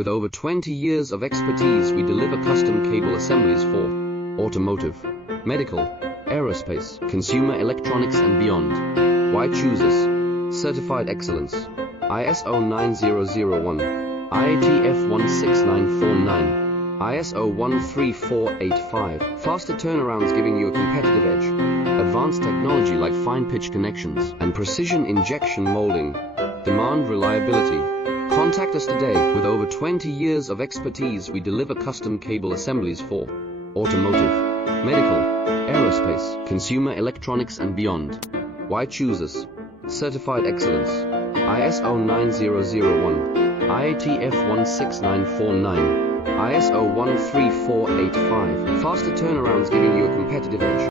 With over 20 years of expertise, we deliver custom cable assemblies for automotive, medical, aerospace, consumer electronics and beyond. Why choose us? Certified excellence. ISO 9001, IATF 16949, ISO 13485. Faster turnarounds giving you a competitive edge. Advanced technology like fine pitch connections and precision injection molding. Demand reliability. Contact us today. With over 20 years of expertise, we deliver custom cable assemblies for automotive, medical, aerospace, consumer electronics and beyond. Why choose us? Certified excellence. ISO 9001, IATF 16949, ISO 13485. Faster turnarounds giving you a competitive edge.